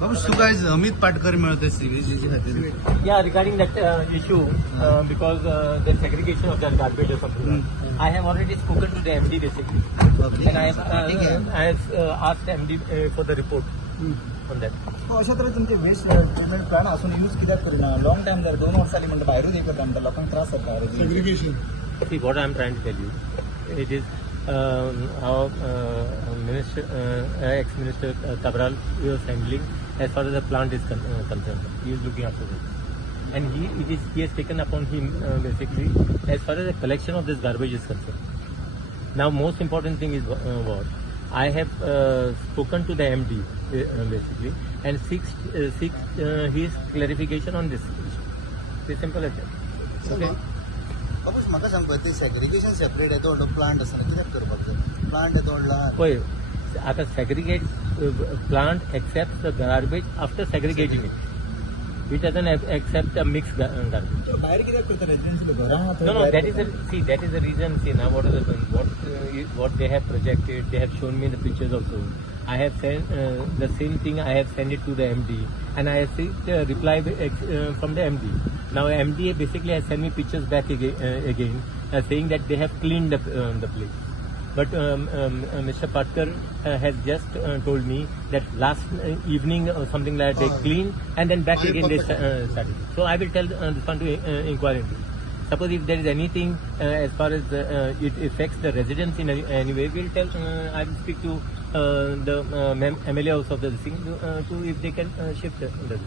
Babush, तू काय अमित पाटकर मिळते सीबीजीची खातीर? Yeah, regarding that issue, because the segregation of that garbage or something, I have already spoken to the MD basically, and I have asked MD for the report on that. अशा तरे तुमचे waste treatment plan असून use कित्याक करिना? Long time जाले 2 वर्सां जाली म्हणटा भायरूच हे करता म्हणटा लोकांक त्रास जाता. Segregation. See, what I am trying to tell you, it is our minister, ex-minister Tabral was handling as far as the plant is concerned. He is looking after this, and he has taken upon him basically as far as the collection of this garbage is concerned. Now, most important thing is what I have spoken to the MD basically and seek his clarification on this issue. It's simple as that. Okay. Babush म्हाका सांग ते segregation separate येतो व्हडलो plant आसता कित्याक करपाक जाय? Plant येतो व्हडला पळय आता segregate plant accepts the garbage after segregating it. It doesn't accept a mixed garbage. बाहेर कित्याक करता रेजिडेंट घरां? No, that is the reason. See, now what they have projected, they have shown me the pictures also. I have sent the same thing. I have sent it to the MD, and I have sent a reply from the MD. Now MD basically has sent me pictures back again saying that they have cleaned the place. But Mr. Patkar has just told me that last evening or something like that they cleaned and then back again they started. So I will tell this one to inquire into. Suppose if there is anything as far as it affects the residents in any way, we'll tell. I will speak to the MLA house of the thing to if they can shift the